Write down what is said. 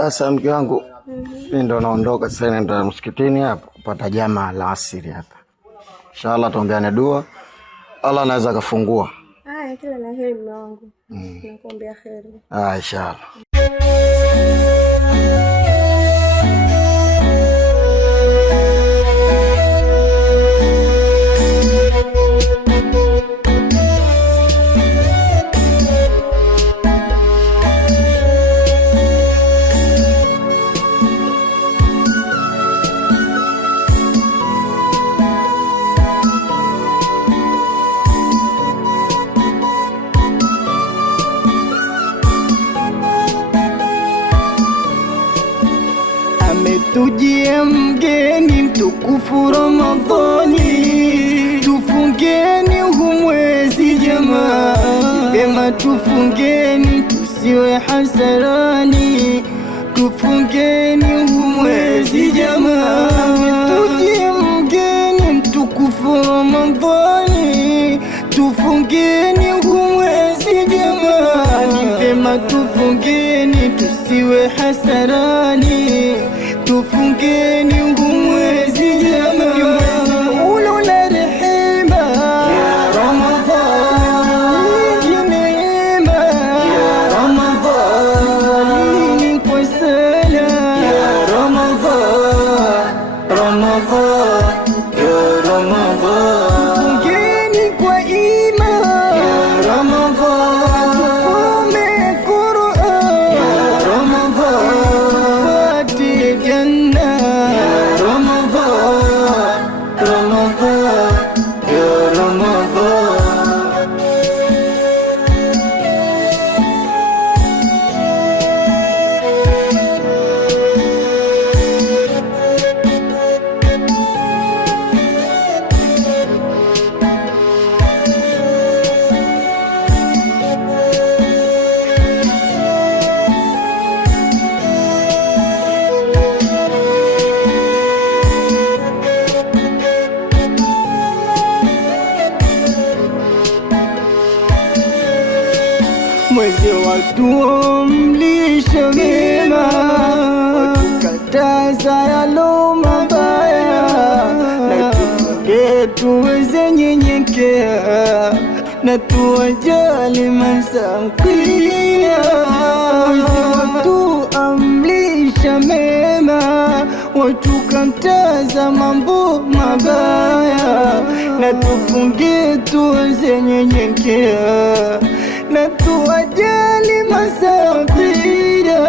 Sasa mke wangu, mimi ndo naondoka sasa, naenda msikitini hapa kupata jamaa la asiri hapa. Inshallah tuombeane dua. Allah anaweza kufungua. Kila la heri mume wangu. Nakuombea heri. Inshallah. Ametujia mgeni mtukufu Ramadhani, tufungeni huu mwezi jamaa, vyema tufungeni tusiwe hasarani, tufungeni huu mwezi jamaa. Ametujia mgeni mtukufu Ramadhani, tufungeni huu mwezi jamaa, vyema tufungeni tusiwe hasarani, tufungeni huu mwezi jamaa. Ulu na rehema ya Ramadhan, neema ya Ramadhan, ni kwa sala ya Ramadhan, Ramadhan ya Ramadhan, tufungeni kwa iman ya Ramadhan, tusome Qur'an ya Ramadhan, tupate janna ya Ramadhan, Ramadhan ya Ramadhan. Mwezi watuamrisha mema, watukataza yalo mabaya, na tufunge tuweze nyenyekea, na tuwajali masakia. Mwezi watuamrisha mema, watukataza mambo mabaya, na tufunge tuweze nyenyekea, na tuwajali masakia.